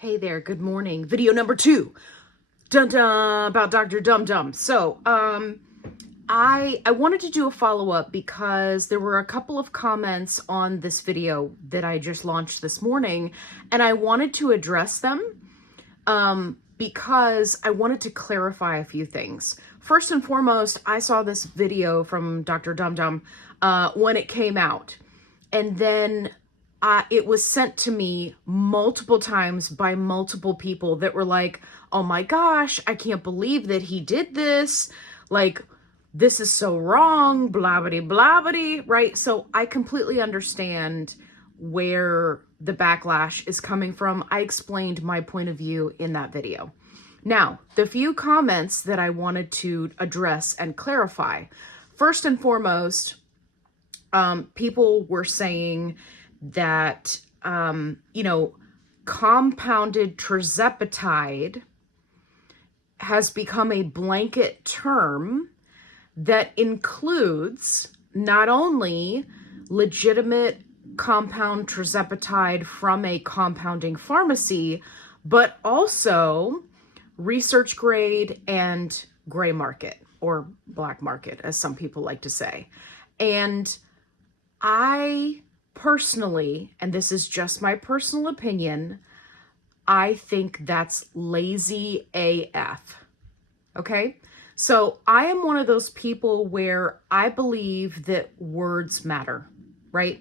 Hey there, good morning. Video number 2. Dun dun about Dr. Dum Dum. So, I wanted to do a follow-up because there were a couple of comments on this video that I just launched this morning, and I wanted to address them because I wanted to clarify a few things. First and foremost, I saw this video from Dr. Dum Dum when it came out, and then it was sent to me multiple times by multiple people that were like, oh my gosh, I can't believe that he did this. Like, this is so wrong, blabbity blabbity, right? So I completely understand where the backlash is coming from. I explained my point of view in that video. Now, the few comments that I wanted to address and clarify. First and foremost, people were saying that, compounded tirzepatide has become a blanket term that includes not only legitimate compound tirzepatide from a compounding pharmacy, but also research grade and gray market, or black market, as some people like to say. And I personally, and this is just my personal opinion, I think that's lazy AF. Okay? So I am one of those people where I believe that words matter, right?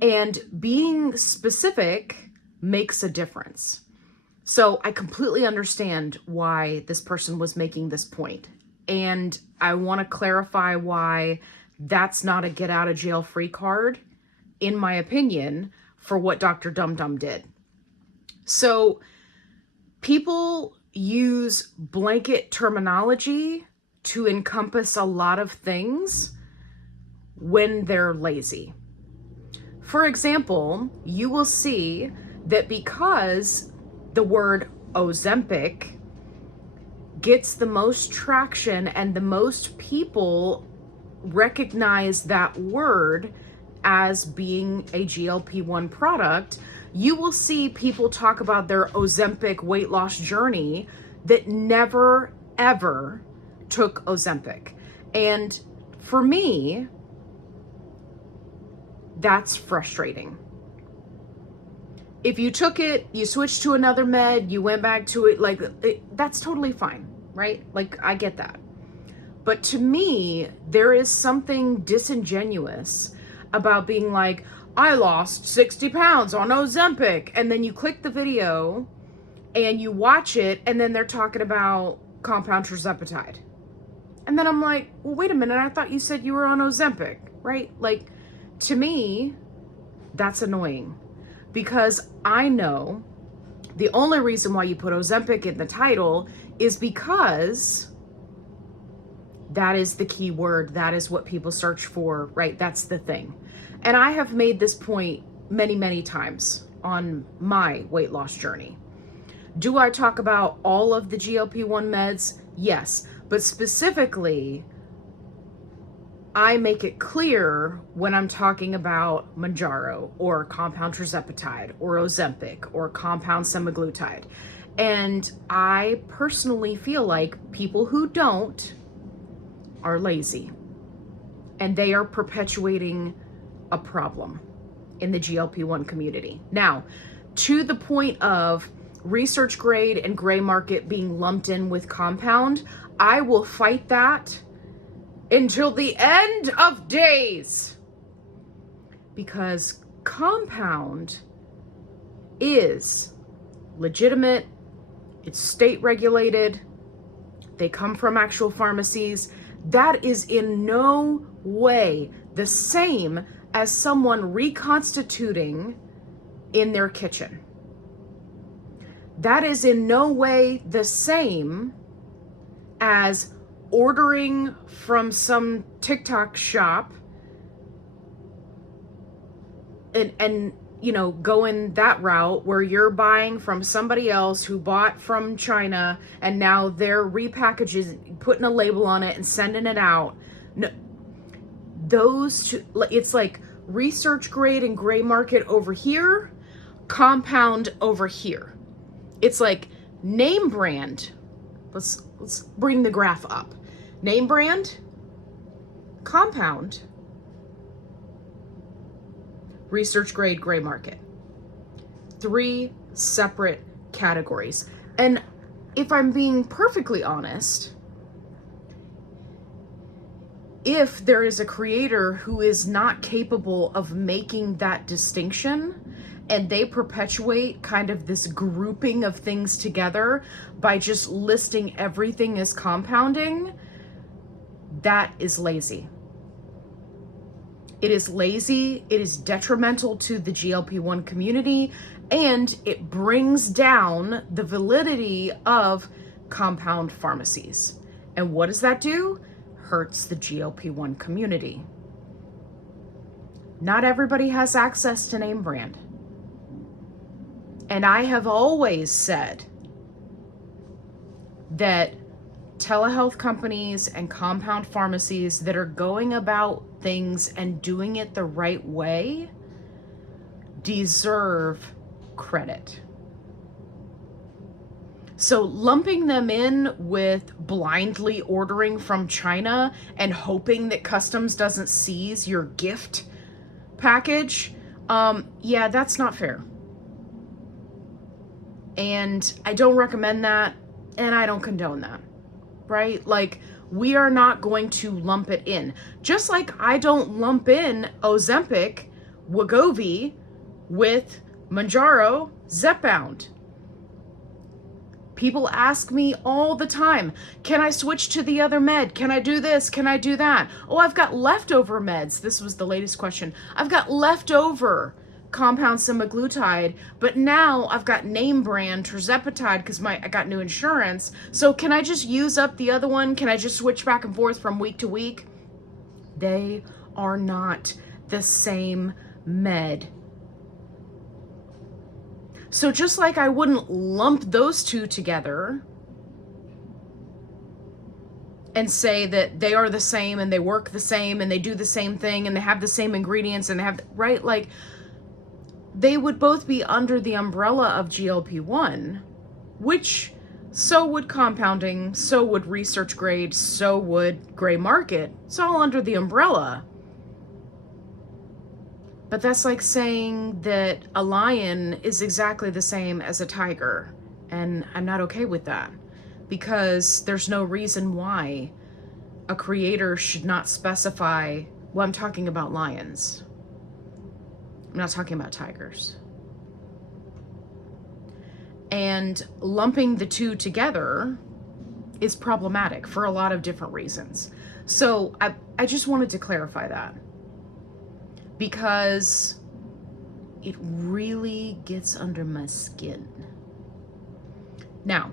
And being specific makes a difference. So I completely understand why this person was making this point. And I want to clarify why that's not a get out of jail free card, in my opinion, for what Dr. Dum Dum did. So people use blanket terminology to encompass a lot of things when they're lazy. For example, you will see that because the word Ozempic gets the most traction and the most people recognize that word as being a GLP-1 product, you will see people talk about their Ozempic weight loss journey that never, ever took Ozempic. And for me, that's frustrating. If you took it, you switched to another med, you went back to it, that's totally fine, right? Like, I get that. But to me, there is something disingenuous about being like, I lost 60 pounds on Ozempic. And then you click the video and you watch it, and then they're talking about compound tirzepatide. And then I'm like, well, wait a minute, I thought you said you were on Ozempic, right? Like, to me, that's annoying, because I know the only reason why you put Ozempic in the title is because that is the key word. That is what people search for, right? That's the thing. And I have made this point many, many times on my weight loss journey. Do I talk about all of the GLP-1 meds? Yes. But specifically, I make it clear when I'm talking about Mounjaro or compound tirzepatide or Ozempic or compound semaglutide. And I personally feel like people who don't are lazy, and they are perpetuating a problem in the GLP-1 community. Now, to the point of research grade and gray market being lumped in with compound, I will fight that until the end of days, because compound is legitimate, it's state regulated, they come from actual pharmacies. That is in no way the same as someone reconstituting in their kitchen. That is in no way the same as ordering from some TikTok shop and going that route where you're buying from somebody else who bought from China, and now they're repackaging, putting a label on it and sending it out. No, those two, it's like research grade and gray market over here, compound over here. It's like name brand. Let's bring the graph up. Name brand, compound, research grade, gray market. 3 separate categories. And if I'm being perfectly honest, if there is a creator who is not capable of making that distinction, and they perpetuate kind of this grouping of things together by just listing everything as compounding, that is lazy. It is lazy, it is detrimental to the GLP-1 community, and it brings down the validity of compound pharmacies. And what does that do? Hurts the GLP-1 community. Not everybody has access to name brand. And I have always said that telehealth companies and compound pharmacies that are going about things and doing it the right way deserve credit. So lumping them in with blindly ordering from China and hoping that customs doesn't seize your gift package, yeah, that's not fair. And I don't recommend that, and I don't condone that, right? Like, we are not going to lump it in. Just like I don't lump in Ozempic, Wegovy with Mounjaro, Zepbound. People ask me all the time, can I switch to the other med? Can I do this? Can I do that? Oh, I've got leftover meds. This was the latest question. I've got leftover compound semaglutide, but now I've got name brand tirzepatide because I got new insurance. So can I just use up the other one? Can I just switch back and forth from week to week? They are not the same med. So just like I wouldn't lump those two together and say that they are the same and they work the same and they do the same thing and they have the same ingredients and they have, right? Like, they would both be under the umbrella of GLP-1, which so would compounding, so would research grade, so would gray market. It's all under the umbrella. But that's like saying that a lion is exactly the same as a tiger. And I'm not okay with that, because there's no reason why a creator should not specify, well, I'm talking about lions. I'm not talking about tigers. And lumping the two together is problematic for a lot of different reasons. So I just wanted to clarify that, because it really gets under my skin. Now,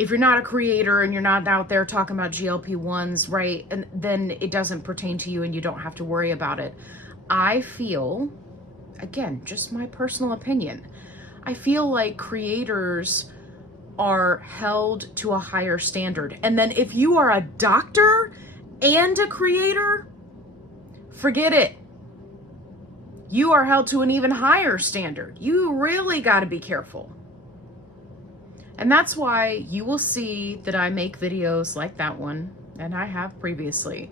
if you're not a creator and you're not out there talking about GLP-1s, right, and then it doesn't pertain to you and you don't have to worry about it. I feel, again, just my personal opinion, I feel like creators are held to a higher standard. And then if you are a doctor and a creator, forget it. You are held to an even higher standard. You really got to be careful. And that's why you will see that I make videos like that one, and I have previously,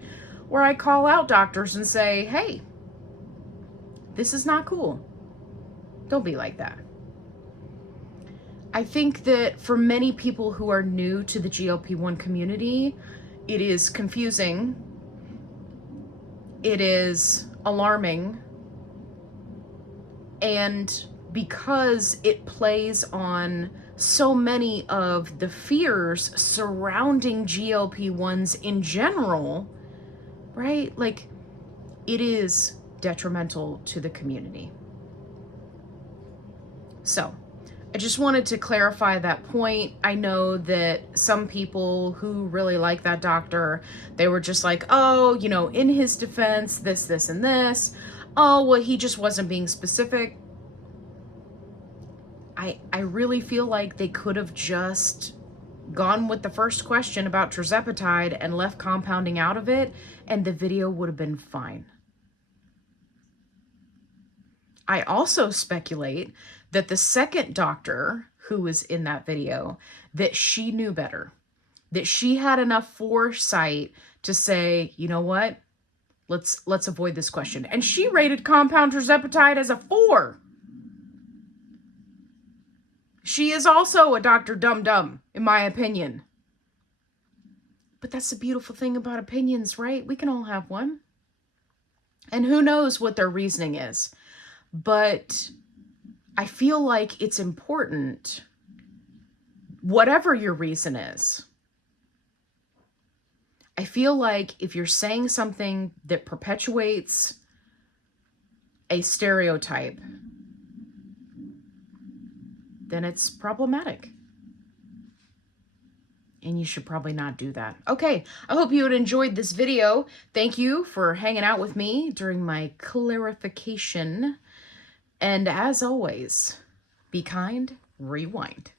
where I call out doctors and say, hey, this is not cool. Don't be like that. I think that for many people who are new to the GLP-1 community, it is confusing. It is alarming. And because it plays on so many of the fears surrounding GLP-1s in general, right? Like, it is detrimental to the community. So, I just wanted to clarify that point. I know that some people who really like that doctor, they were just like, oh, you know, in his defense, this, and this. Oh, well, he just wasn't being specific. I really feel like they could have just gone with the first question about tirzepatide and left compounding out of it, and the video would have been fine. I also speculate that the second doctor who was in that video, that she knew better, that she had enough foresight to say, you know what, let's avoid this question. And she rated compound tirzepatide as a 4. She is also a Dr. Dum Dum, in my opinion. But that's the beautiful thing about opinions, right? We can all have one. And who knows what their reasoning is. But I feel like it's important, whatever your reason is. I feel like if you're saying something that perpetuates a stereotype, then it's problematic. And you should probably not do that. Okay, I hope you had enjoyed this video. Thank you for hanging out with me during my clarification. And as always, be kind, rewind.